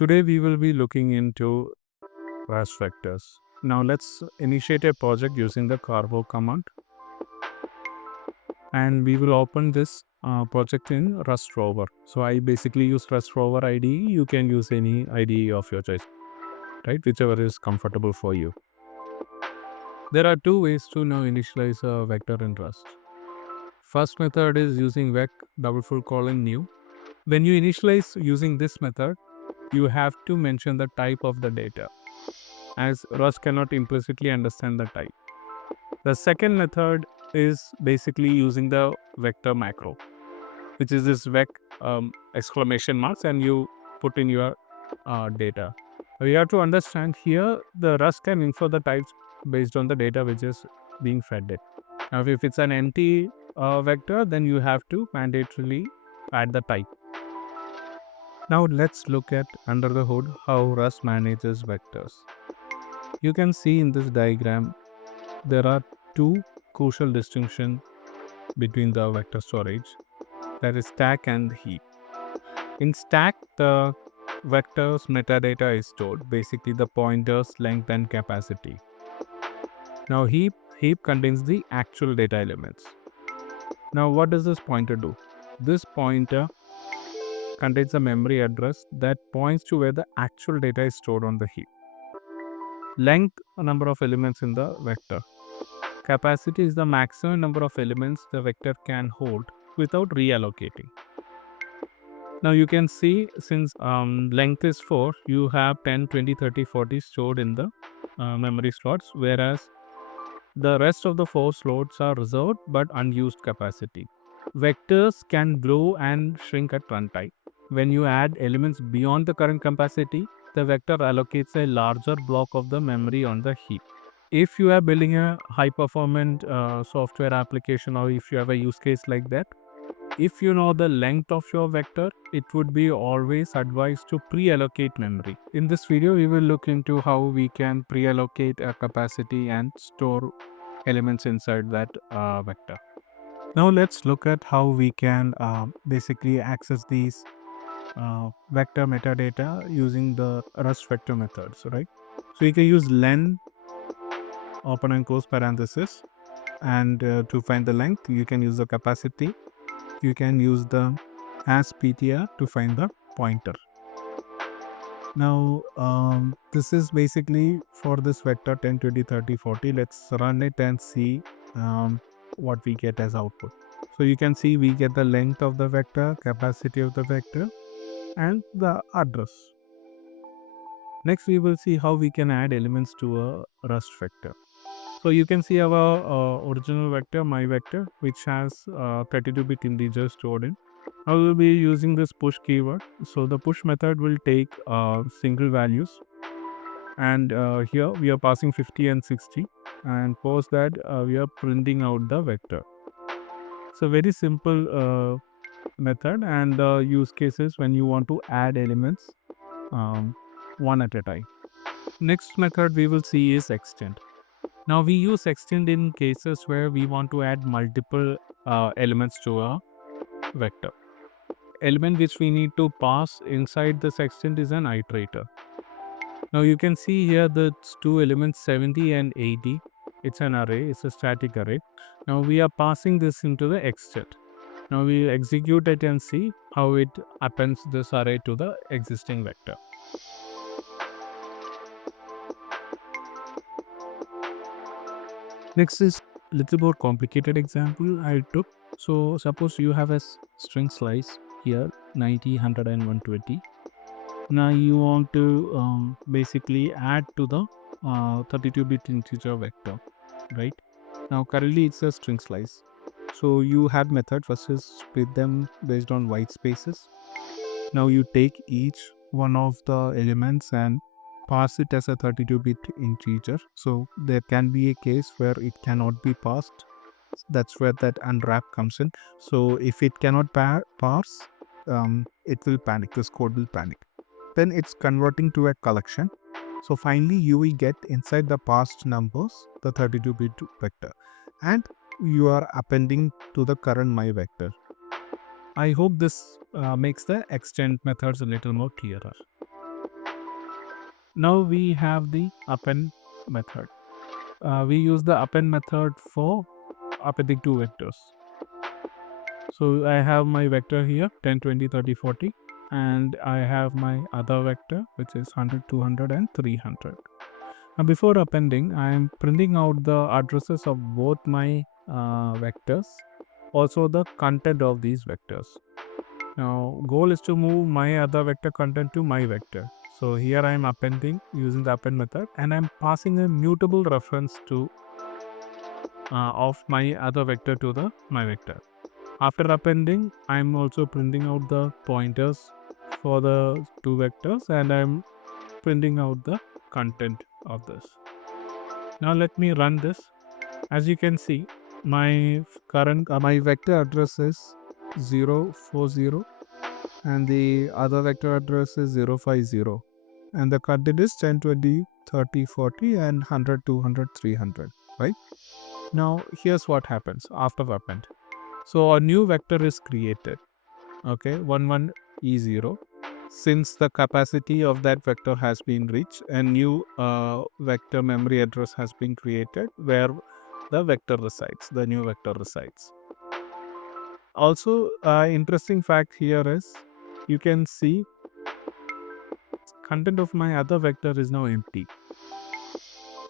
Today we will be looking into Rust vectors. Now let's initiate a project using the carvo command, and we will open this project in Rust Rover. So I basically use Rust Rover IDE. You can use any IDE of your choice, right? Whichever is comfortable for you. There are two ways to now initialize a vector in Rust. First method is using vec _new. When you initialize using this method, you have to mention the type of the data, as Rust cannot implicitly understand the type. The second method is basically using the vector macro, which is this vec exclamation marks, and you put in your data. You have to understand here the Rust can infer the types based on the data which is being fed it. Now, if it's an empty vector, then you have to mandatorily add the type. Now let's look at under the hood how Rust manages vectors. You can see in this diagram there are two crucial distinctions between the vector storage, that is stack and heap. In stack, the vector's metadata is stored, basically the pointers, length and capacity. Now heap contains the actual data elements. Now what does this pointer do? This pointer contains a memory address that points to where the actual data is stored on the heap. Length, a number of elements in the vector. Capacity is the maximum number of elements the vector can hold without reallocating. Now you can see, since length is 4, you have 10, 20, 30, 40 stored in the memory slots, whereas the rest of the 4 slots are reserved but unused capacity. Vectors can grow and shrink at runtime. When you add elements beyond the current capacity, the vector allocates a larger block of the memory on the heap. If you are building a high performant software application, or if you have a use case like that, if you know the length of your vector, it would be always advised to pre-allocate memory. In this video, we will look into how we can pre-allocate a capacity and store elements inside that vector. Now let's look at how we can basically access these vector metadata using the Rust vector methods, right? So you can use len open and close parenthesis, and to find the length, you can use the capacity. You can use the as ptr to find the pointer. Now this is basically for this vector 10, 20, 30, 40. Let's run it and see what we get as output. So you can see we get the length of the vector, capacity of the vector, and the address. Next we will see how we can add elements to a Rust vector. So you can see our original vector, my vector, which has 32-bit integer stored in. I will be using this push keyword. So the push method will take single values, and here we are passing 50 and 60, and post that we are printing out the vector. So very simple method, and the use cases when you want to add elements one at a time. Next method we will see is extend. Now we use extend in cases where we want to add multiple elements to a vector. Element which we need to pass inside this extend is an iterator. Now you can see here the two elements 70 and 80. It's an array, it's a static array. Now we are passing this into the extend. Now we execute it and see how it appends this array to the existing vector. Next is little more complicated example I took. So suppose you have a string slice here 90, 100 and 120. Now you want to basically add to the 32-bit integer vector, right? Now currently it's a string slice. So you have method first is split them based on white spaces. Now you take each one of the elements and pass it as a 32-bit integer. So there can be a case where it cannot be passed. That's where that unwrap comes in. So if it cannot parse, it will panic. This code will panic. Then it's converting to a collection. So finally you will get inside the passed numbers the 32-bit vector, and you are appending to the current my vector. I hope this makes the extend methods a little more clearer. Now we have the append method. We use the append method for appending two vectors. So I have my vector here 10, 20, 30, 40, and I have my other vector which is 100, 200, and 300. Now before appending, I am printing out the addresses of both my vectors, also the content of these vectors. Now goal is to move my other vector content to my vector. So here I am appending using the append method, and I am passing a mutable reference to of my other vector to the my vector. After appending, I am also printing out the pointers for the two vectors, and I am printing out the content of this. Now let me run this. As you can see, my current my vector address is 040, and the other vector address is 050, and the content is 10, 20, 30, 40, and 100, 200, 300, right? Now here's what happens after append. So a new vector is created, okay, 11E0. Since the capacity of that vector has been reached, a new vector memory address has been created where the vector resides, the new vector resides. Also, interesting fact here is you can see content of my other vector is now empty.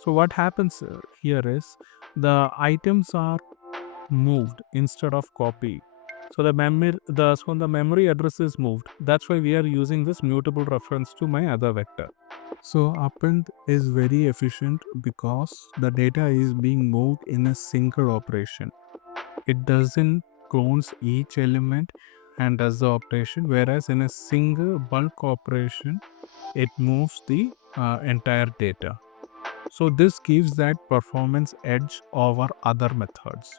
So what happens here is the items are moved instead of copied. So the memory address is moved. That's why we are using this mutable reference to my other vector. So append is very efficient because the data is being moved in a single operation. It doesn't clones each element and does the operation, whereas in a single bulk operation, it moves the entire data. So this gives that performance edge over other methods.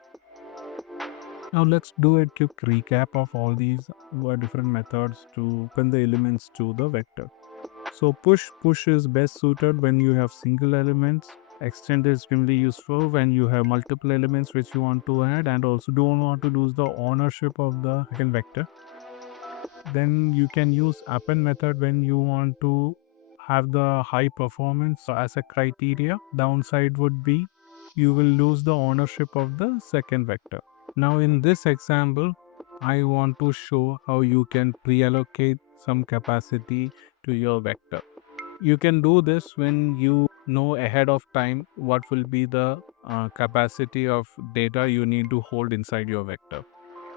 Now let's do a quick recap of all these different methods to append the elements to the vector. So push is best suited when you have single elements. Extend is extremely useful when you have multiple elements which you want to add and also don't want to lose the ownership of the second vector. Then you can use append method when you want to have the high performance as a criteria. Downside would be you will lose the ownership of the second vector. Now in this example, I want to show how you can pre-allocate some capacity to your vector. You can do this when you know ahead of time what will be the capacity of data you need to hold inside your vector.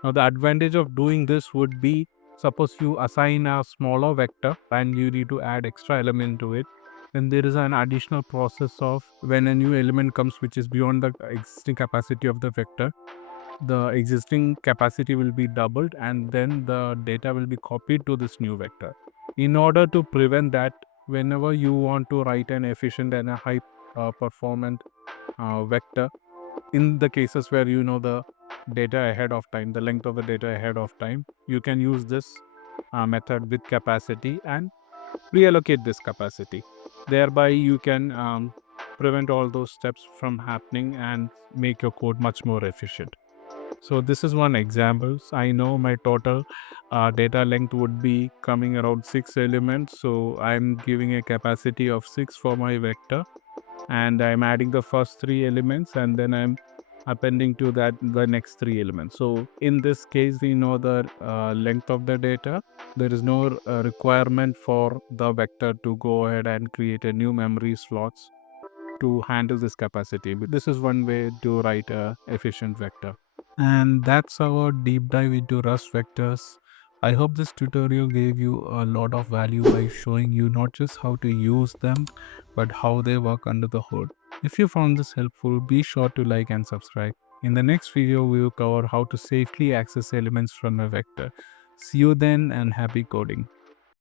Now the advantage of doing this would be, suppose you assign a smaller vector and you need to add extra element to it, then there is an additional process of when a new element comes which is beyond the existing capacity of the vector, the existing capacity will be doubled and then the data will be copied to this new vector. In order to prevent that, whenever you want to write an efficient and a high performant vector, in the cases where you know the data ahead of time, the length of the data ahead of time, you can use this method with capacity and reallocate this capacity. Thereby you can prevent all those steps from happening and make your code much more efficient. So this is one example. I know my total data length would be coming around 6 elements. So I'm giving a capacity of 6 for my vector, and I'm adding the first 3 elements and then I'm appending to that the next 3 elements. So in this case, we know the length of the data. There is no requirement for the vector to go ahead and create a new memory slots to handle this capacity. But this is one way to write a efficient vector. And that's our deep dive into Rust vectors. I hope this tutorial gave you a lot of value by showing you not just how to use them, but how they work under the hood. If you found this helpful, be sure to like and subscribe. In the next video, we will cover how to safely access elements from a vector. See you then and happy coding.